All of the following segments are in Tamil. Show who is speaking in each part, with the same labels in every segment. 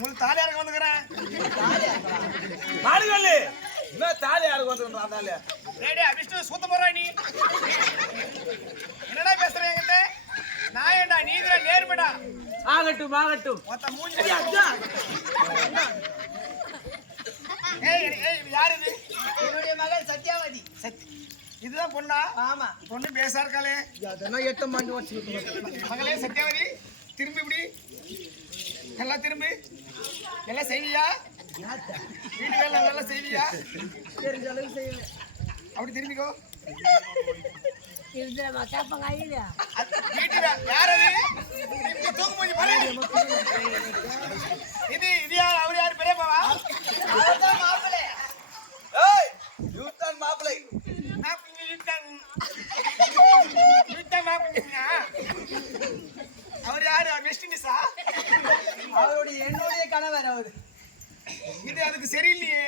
Speaker 1: உங்களுக்கு தாலி அறக்க வந்துக்கிறேன்
Speaker 2: மாடுகள்ளி என்ன தாலி யாருக்கு வந்துருக்கான் தாலி
Speaker 1: டேய் விஷ்ணு சூத்த போறா நீ. என்னடா பேசுற என்கிட்ட? நான் ஏன்டா நீ இதுல நேர்மடா?
Speaker 2: ஆகட்டும் ஆகட்டும்.
Speaker 1: மொத்த மூஞ்சி. ஏய் ஏய் யார் இது?
Speaker 3: என்னுடைய மகள் சத்யாவதி.
Speaker 1: சத்தி இதுதான் பொண்ணா?
Speaker 3: ஆமா.
Speaker 1: பொண்ணு பேசா இருக்காளே.
Speaker 3: அதெல்லாம் எட்ட மாண்டு வச்சுக்கிட்டு
Speaker 1: மகளே சத்யாவதி திரும்பி இப்படி. எல்லாம் திரும்பி. நல்லா செய்வியா? வீட்டு வேலை நல்லா செய்வியா?
Speaker 3: தெரிஞ்ச அளவுக்கு செய்வேன்
Speaker 1: அப்படி திரும்பிக்கோ
Speaker 4: இது கேட்பாங்க ஐயா
Speaker 1: அது வீட்டு வேலை யார் அது இப்படி தூக்கு மூஞ்சி பாரு இது இது யார் அவர் யார் பெரியப்பாவா
Speaker 3: அதுதான் மாப்பிள்ளை
Speaker 2: ஏய் யூத்தான் மாப்பிளை
Speaker 1: நான் வீட்டான் வீட்டான் மாப்பிள்ளைங்க அவர் யாரு வெஸ்ட் இண்டீஸா
Speaker 3: அவருடைய என்னுடைய கணவர் அவரு
Speaker 1: இது அதுக்கு சரியில்லையே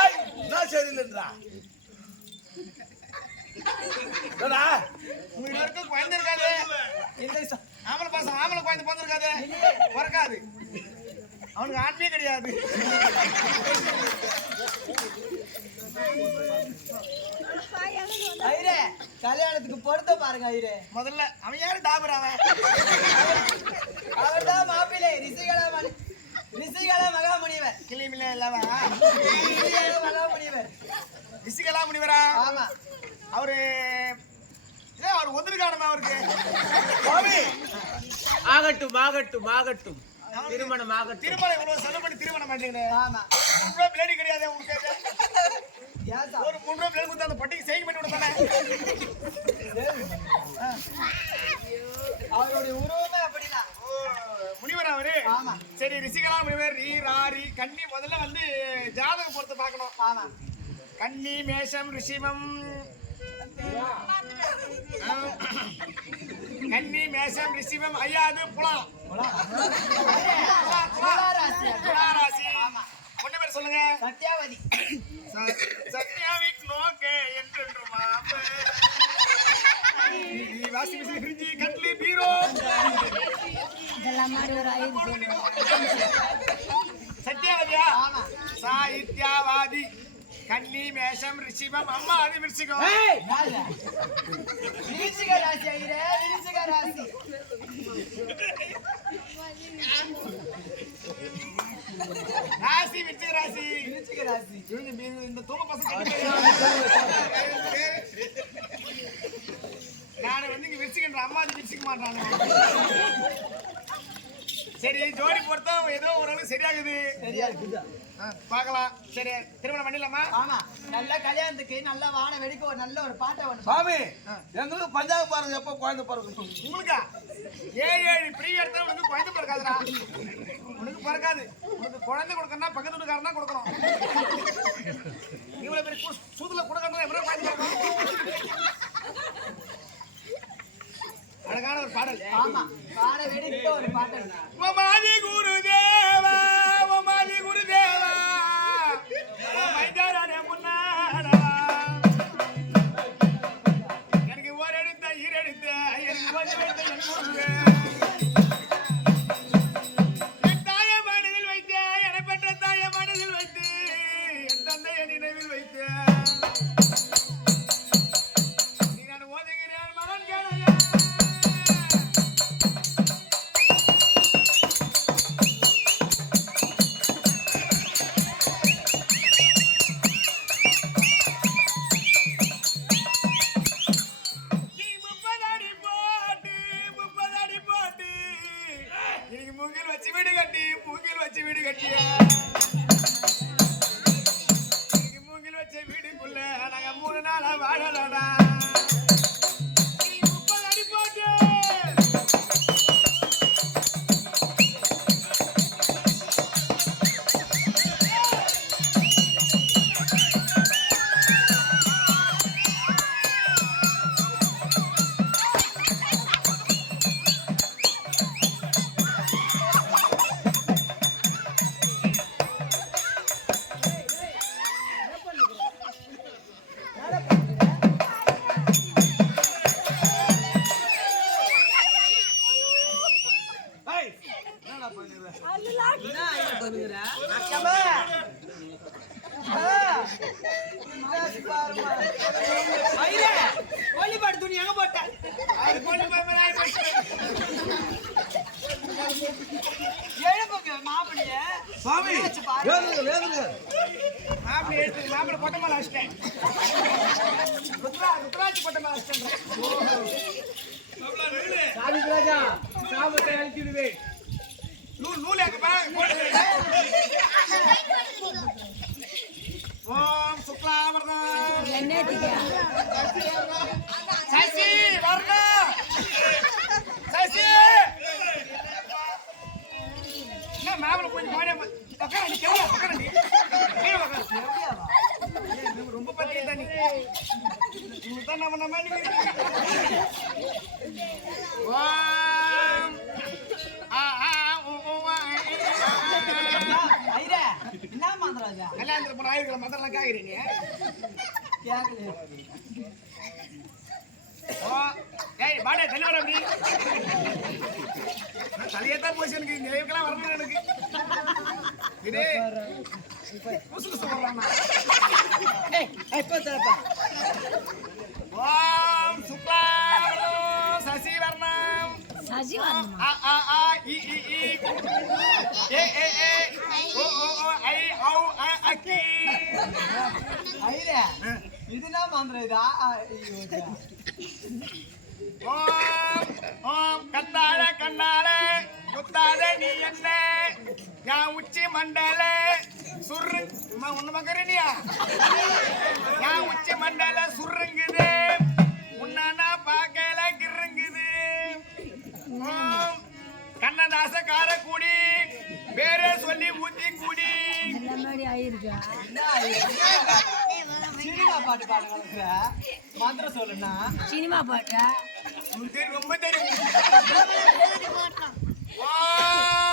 Speaker 2: ஏய் என்ன சரியில்லைன்றா என்னடா
Speaker 1: உங்க எல்லாருக்கும் குழந்தை இருக்காது ஆம்பளை ஆம்பளை குழந்தை பிறந்திருக்காது. பிறக்காது. அவனுக்கு ஆண்மையே கிடையாது.
Speaker 3: ஐரே கல்யாணத்துக்கு பொருத்த பாருங்க ஐரே.
Speaker 1: முதல்ல அவன் யாரு? டாபர் அவன்.
Speaker 3: அவர் தான் மாப்பிள்ளை ரிஷிகலா ரிஷிகலா மகாமுனிவர்.
Speaker 1: கிளிமில இல்லவா முனிவரா?
Speaker 3: ஆமா.
Speaker 1: அவரு ஏன் அவர் ஒந்திருக்கானமா அவருக்கு?
Speaker 2: ஆகட்டும் ஆகட்டும் ஆகட்டும். திருமணம் ஆகட்டும்.
Speaker 1: திருமணம் இவ்வளவு செலவு பண்ணி திருமணம் பண்றீங்க
Speaker 3: ஆமா.
Speaker 1: ரூபா பிளேடி கிடையாது உங்களுக்கு? ஒரு மூணு ரூபா பிளேடி கொடுத்து அந்த பட்டிக்கு செய்ய பண்ணி விட தானே?
Speaker 3: அவருடைய உருவமே அப்படிதான்.
Speaker 1: ஓ, முனிவர் அவரு?
Speaker 3: ஆமா.
Speaker 1: சரி ரிஷிகலா முனிவர் ரீ ராரி கன்னி முதல்ல வந்து ஜாதகம் பொறுத்து பார்க்கணும்.
Speaker 3: ஆமா.
Speaker 1: கன்னி மேஷம் ரிஷிமம். கன்னி மேஷம் ரிஷிமம் ஐயா அது புலம்
Speaker 3: துளாராசி.
Speaker 1: ஒண்ணு பேர் சொல்லுங்க.
Speaker 3: சத்யாவதி.
Speaker 1: ச- சத்யாவின் நோக்க என்றென்று மாப்ப வாசி மிஷின் ஃப்ரிட்ஜ் கட்லி பீரோ.
Speaker 4: இதெல்லாம் மாதிரி ஒரு ஐந்து
Speaker 1: சத்யாவதியா?
Speaker 3: ஆமா.
Speaker 1: கன்னி மேஷம் ரிஷிபம் அம்மா அது விருச்சிகம்
Speaker 3: யாருங்க? விருச்சிக ராசி ஐரே விருச்சிக ராசி
Speaker 1: ராசி விருச்சிக ராசி
Speaker 3: விருச்சிக ராசி
Speaker 1: இவங்க இந்த- இந்த தூக்க பசங்க நான் வந்து இங்க விரிச்சுக்கின்ற அம்மா அது விரிச்சுக்க மாட்டானு சரி ஜோடி பொறுத்தா ஏதோ ஓரளவு சரியாகுது.
Speaker 3: சரியா இருக்குதா
Speaker 1: ஆ, பார்க்கலாம். சரி திருமணம் பண்ணிடலாமா?
Speaker 3: ஆமா. நல்ல கல்யாணத்துக்கு நல்ல வான வெடிக்க ஒரு நல்ல ஒரு பாட்டை ஒண்ணு
Speaker 2: சுவாமி எங்களுக்கு பஞ்சாங்க பாருங்க எப்போ குழந்தை பிறக்கணும்
Speaker 1: உங்களுக்கா? ஏழு ஏழு பிரிவு எடுத்தா உனக்கு குழந்தை பிறக்காதுடா. உனக்கு பிறக்காது. உனக்கு குழந்தை கொடுக்கணும்னா பக்கத்து வீட்டுக்காரன் தான் கொடுக்கணும். இவ்வளவு பெரிய கு- சூதுல கொடுக்கணும் எப்படி குழந்தை அழகான ஒரு பாடல்.
Speaker 3: ஆமா. வான வெடிக்க ஒரு பாட்டை ஒண்ணு.
Speaker 1: உமாதி குருதேவா உமாதி குருதேவா மைதான முன்னாடா எனக்கு ஒரு எடுத்த ஈரெடுத்த எனக்கு ஒரு
Speaker 3: da da da da கோழிப்பாடு துணி எங்க போட்ட?
Speaker 1: போச்சு.
Speaker 3: எழுப்புங்க மாப்பிளைய
Speaker 2: சுவாமி வேணுங்க வேணுங்க
Speaker 1: மாப்பிள்ளை எடுத்து மாப்பிள்ளை கொட்டை மேல வச்சிட்டேன் ருத்ரா ருத்ராட்சி கொட்டை மேல வச்சிட்டேன்
Speaker 2: சாமிராஜா சாபத்தை அழிச்சிடுவேன்.
Speaker 1: நூல் நூல் எங்க பா போடு. ஓம் சுக்லாவரணம் சசி வரணும் சசி. என்ன மாப்பிள்ளை கொஞ்சம் போனே உட்கார நீ கேவல உட்கார நீ. ஏய், நீ ரொம்ப பத்தி தண்ணி நீ. தான் நம்ம நம்ம ஓம். போன ஆயிரம் மதெல்லாம் ஏய் அப்படி. தலையே தான் போச்சு எனக்கு இந்த லைவுக்கெல்லாம் வரணும் எனக்கு. இது குசு குசு வரலாமா
Speaker 3: ஏய் இப்ப தரப்பா.
Speaker 1: ஓம் சுக்லாவரணம் சசி
Speaker 3: இதுனா மந்திரம் இதா
Speaker 1: ஓம் ஓம் கத்தாழ கண்ணால குத்தாத நீ என்ன ஞா உச்சி மண்டல சுரு ஒண்ணு மகரணியா ஞா உச்சி மண்டல சுருங்குது கண்ணதாச காரக்குடி பேரே சொல்லி ஊத்தி குடி
Speaker 4: இந்த மாதிரி ஆயிருக்கா?
Speaker 3: சினிமா பாட்டு பாடுங்க மந்திரம் சொல்லுனா
Speaker 4: சினிமா பாட்டா?
Speaker 1: ரொம்ப தெரியும்.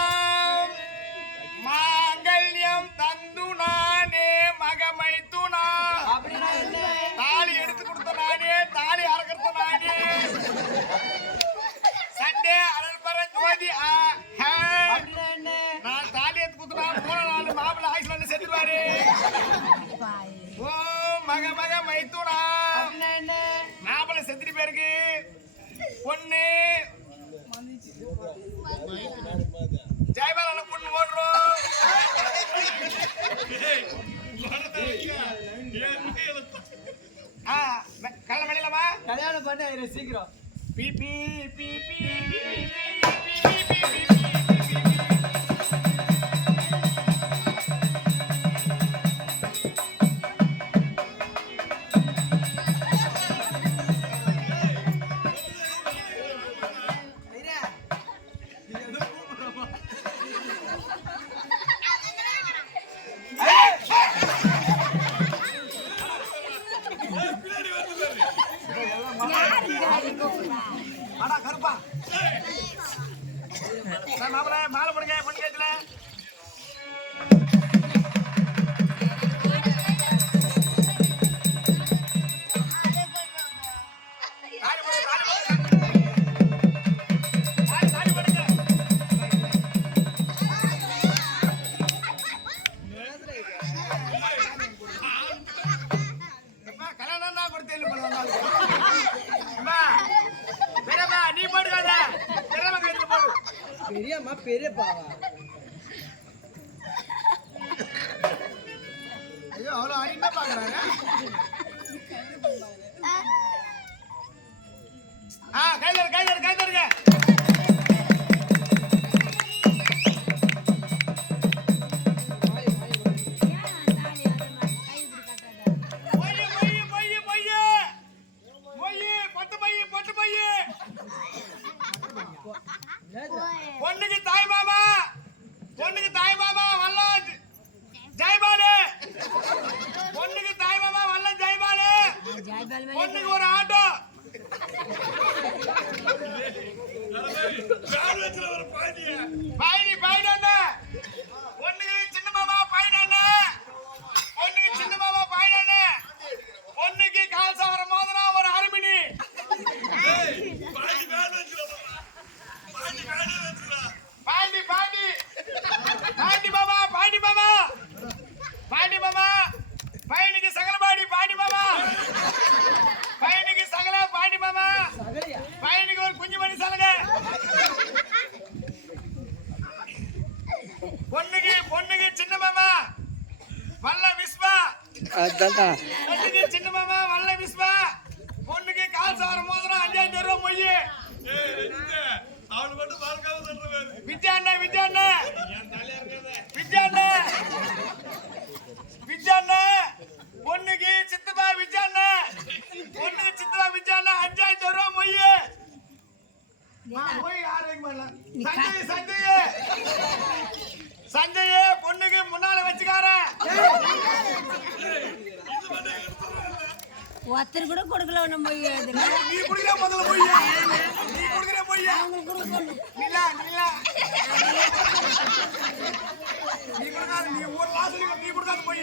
Speaker 1: பேருக்கு பொண்ணு ஜெயபாலன பொண்ணு ஓடுறோம் கல்ல மணிலமா
Speaker 3: கல்யாணம் பண்ண சீக்கிரம்
Speaker 1: பி பி பி பி
Speaker 3: ஐயா
Speaker 1: அடா கருப்பா. மாப்பிள்ள மாலை போடுங்க பொண்ணு கேத்துல பொண்ணுக்கு தாய் மாமா. பொண்ணுக்கு தாய் மாமா வல்லம் ஜெயபாலு. பொண்ணுக்கு தாய் மாமா வல்லம் ஜெயபாலு. பொண்ணுக்கு ஒரு ஆட்டோ. பயணி பயணி அண்ணா பொண்ணுக்கு சின்ன மாமா பயணி அண்ணா பொண்ணுக்கு சின்ன மாமா பயணி அண்ணா பொண்ணுக்கு கால் சவர மோதிரம் ஒரு அரைமணி பாண்டி பாண்டி சின்ன மாமா வல்ல விஸ்வா
Speaker 5: அதான்
Speaker 1: பொண்ணுக்கு சின்ன மாமா வல்ல விஸ்வா பொண்ணுக்கு கால் சார மோதிரம் அஞ்சாயிரம் ரூபாய் மொய். வித்யாண்ண வித்யாண்ண. வித்யாண்ண. வித்யாண்ண. பொண்ணுக்கு
Speaker 4: ஒருத்தர் கூட கொடுக்கல நம்ம
Speaker 1: நீ குடிக்கிற முதல்ல போய் நீ குடிக்கிற போய்
Speaker 4: அவங்களுக்கு கொடுக்கணும்
Speaker 1: நிலா நிலா நீ கொடுக்காத நீ ஒரு வாசலுக்கு நீ கொடுக்காத போய்.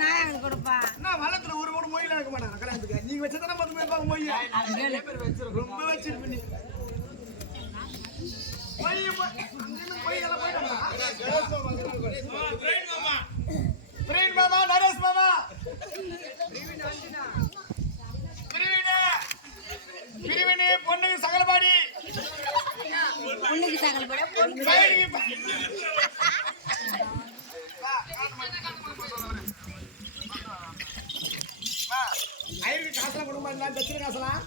Speaker 4: நான் எனக்கு கொடுப்பா
Speaker 1: நான் வளத்துல ஒரு கூட மொயில இருக்க மாட்டாங்க கல்யாணத்துக்கு. நீங்க வச்சதானே பத்து பேர் பார்க்க மொய் ரொம்ப வச்சிருப்ப நீ. மொய் மொய் எல்லாம் போயிட்டாங்க பிரவீன் மாமா நரேஷ் மாமா. பிரிவினே பொண்ணுக்கு சகலபாடி.
Speaker 4: பொண்ணுக்கு சகல பட பொண்ணு
Speaker 1: சகலிக்கு ப- வா, ஐயருக்கு காசுலாம் கொடுக்க மாட்டேன் தச்சிரு காசுலாம்?